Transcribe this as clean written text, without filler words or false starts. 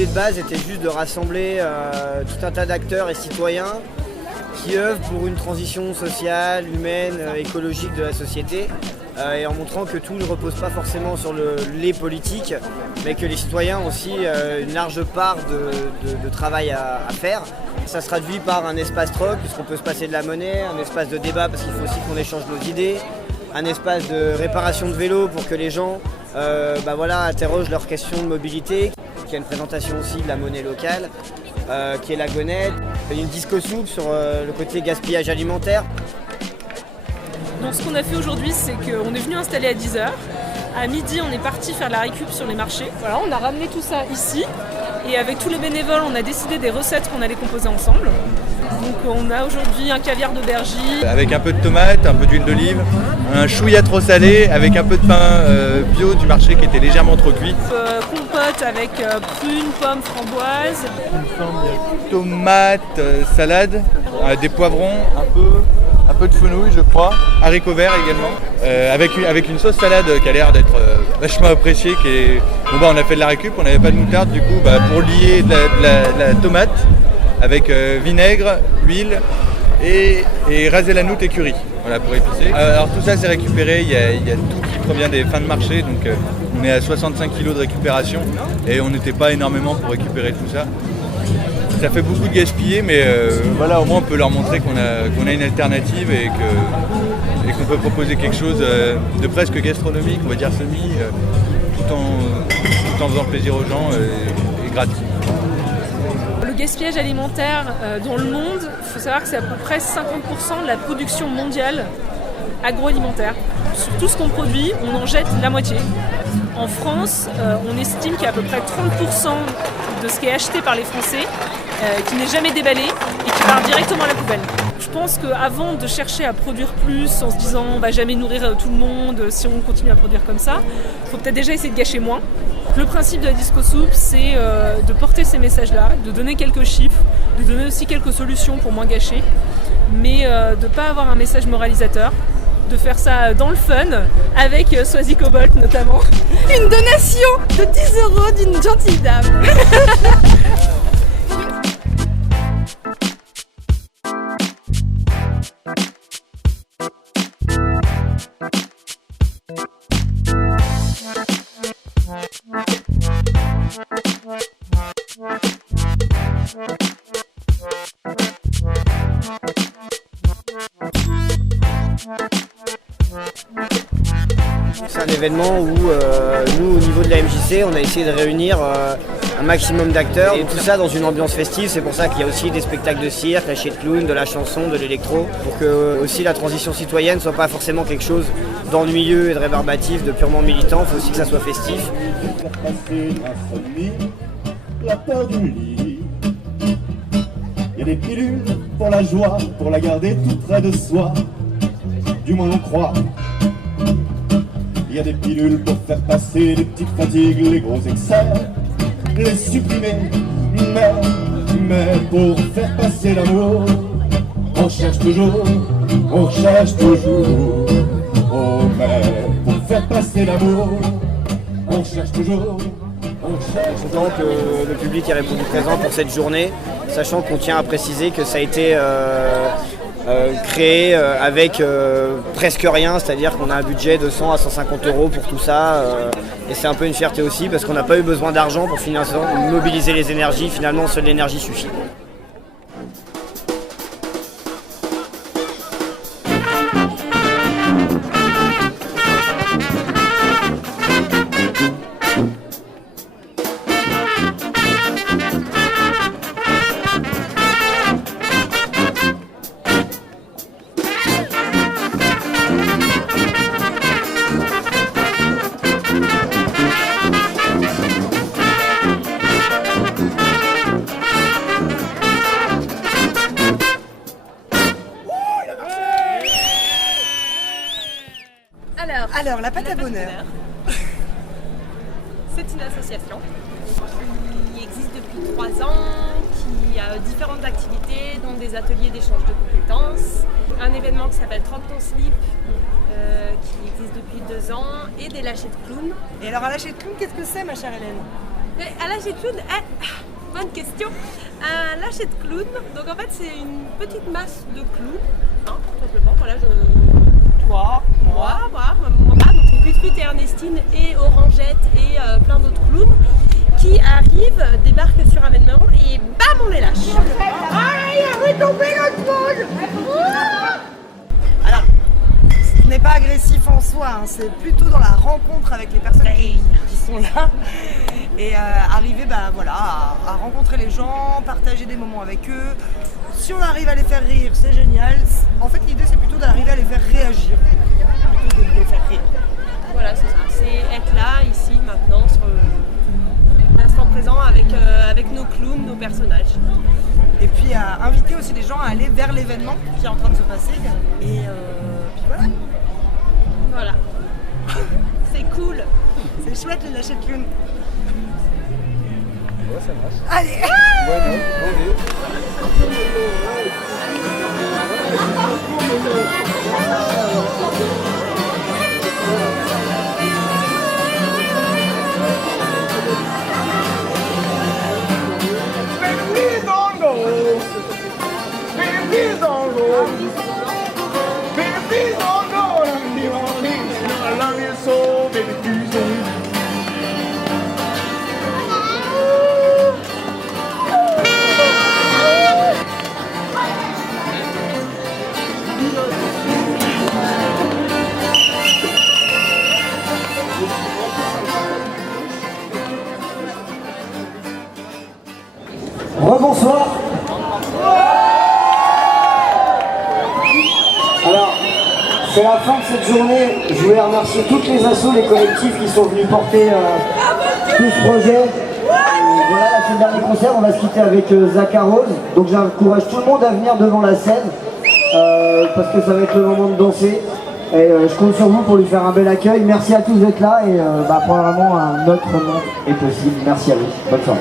l'idée de base était juste de rassembler tout un tas d'acteurs et citoyens qui œuvrent pour une transition sociale, humaine, écologique de la société, et en montrant que tout ne repose pas forcément sur les politiques, mais que les citoyens ont aussi une large part de travail à faire. Ça se traduit par un espace troc, puisqu'on peut se passer de la monnaie, un espace de débat, parce qu'il faut aussi qu'on échange nos idées, un espace de réparation de vélos pour que les gens interrogent leurs questions de mobilité. Il y a une présentation aussi de la monnaie locale, qui est la gonette. Il y a une disco soupe sur le côté gaspillage alimentaire. Donc ce qu'on a fait aujourd'hui, c'est qu'on est venu installer à 10h. À midi, on est parti faire la récup sur les marchés. Voilà, on a ramené tout ça ici. Et avec tous les bénévoles, on a décidé des recettes qu'on allait composer ensemble. Donc on a aujourd'hui un caviar d'aubergine. Avec un peu de tomate, un peu d'huile d'olive, un chouïa trop salé, avec un peu de pain bio du marché qui était légèrement trop cuit. Compote avec prunes, pommes, framboises. Il y a tomate, salade, des poivrons, un peu de fenouil je crois, haricots verts également, avec une sauce salade qui a l'air d'être vachement appréciée. On a fait de la récup, on n'avait pas de moutarde du coup, pour lier de la tomate avec vinaigre, huile et raser la noute et curry, voilà, pour épicer. Alors tout ça c'est récupéré, il y a tout qui provient des fins de marché, donc on est à 65 kg de récupération et on n'était pas énormément pour récupérer tout ça. Ça fait beaucoup de gaspiller, mais voilà, au moins on peut leur montrer qu'on a une alternative et qu'on peut proposer quelque chose de presque gastronomique, on va dire semi, tout en faisant plaisir aux gens et gratuit. Le gaspillage alimentaire dans le monde, il faut savoir que c'est à peu près 50% de la production mondiale agroalimentaire. Sur tout ce qu'on produit, on en jette la moitié. En France, on estime qu'il y a à peu près 30% de ce qui est acheté par les Français qui n'est jamais déballé et qui part directement à la poubelle. Je pense qu'avant de chercher à produire plus en se disant on va jamais nourrir tout le monde si on continue à produire comme ça, il faut peut-être déjà essayer de gâcher moins. Le principe de la Disco Soup, c'est de porter ces messages-là, de donner quelques chiffres, de donner aussi quelques solutions pour moins gâcher, mais de ne pas avoir un message moralisateur, de faire ça dans le fun, avec Swazi Cobalt notamment. Une donation de 10 € d'une gentille dame. C'est un événement où nous, au niveau de la MJC, on a essayé de réunir un maximum d'acteurs et tout ça dans une ambiance festive. C'est pour ça qu'il y a aussi des spectacles de cirque, lâcher de clown, de la chanson, de l'électro, pour que aussi la transition citoyenne ne soit pas forcément quelque chose d'ennuyeux et de rébarbatif, de purement militant. Il faut aussi que ça soit festif. La peur du lit. Il y a des pilules pour la joie, pour la garder tout près de soi. Du moins on croit. Il y a des pilules pour faire passer les petites fatigues, les gros excès, les supprimer. Mais pour faire passer l'amour, on cherche toujours. Oh mais pour faire passer l'amour, on cherche toujours. Content que le public ait répondu présent pour cette journée, sachant qu'on tient à préciser que ça a été créé avec presque rien, c'est-à-dire qu'on a un budget de 100 à 150 € pour tout ça, et c'est un peu une fierté aussi parce qu'on n'a pas eu besoin d'argent pour financer, mobiliser les énergies. Finalement seule l'énergie suffit. Alors, la pâte à bonheur. C'est une association qui existe depuis 3 ans, qui a différentes activités, dont des ateliers d'échange de compétences, un événement qui s'appelle 30 ton slip, qui existe depuis 2 ans, et des lâchers de clowns. Et alors, un lâcher de clown, qu'est-ce que c'est, ma chère Hélène? À Lâcher de Clown, bonne question. Un lâcher de clown, donc en fait c'est une petite masse de clowns, hein, tout simplement. Voilà, moi, donc c'est Put et Ernestine et Orangette et plein d'autres clowns qui arrivent, débarquent sur un événement et bam, on les lâche. Ah, il a retombé notre monde. Alors, ce n'est pas agressif en soi, hein, c'est plutôt dans la rencontre avec les personnes qui sont là. Et arriver voilà, à rencontrer les gens, partager des moments avec eux. Si on arrive à les faire rire, c'est génial. En fait, l'idée, c'est plutôt d'arriver à les faire réagir, plutôt de les faire rire. Voilà, c'est ça. C'est être là, ici, maintenant, sur l'instant présent avec nos clowns, nos personnages. Et puis inviter aussi les gens à aller vers l'événement qui est en train de se passer. Et puis voilà. Voilà. C'est cool. C'est chouette le lâcher de clown. Ouais, ça marche. Allez. Rebonsoir. Alors, c'est la fin de cette journée. Je voulais remercier toutes les assos, les collectifs qui sont venus porter tout ce projet. Voilà, là, c'est le dernier concert. On va se quitter avec Zacharose. Donc j'encourage tout le monde à venir devant la scène parce que ça va être le moment de danser. Et je compte sur vous pour lui faire un bel accueil. Merci à tous d'être là et probablement un autre monde est possible. Merci à vous. Bonne soirée.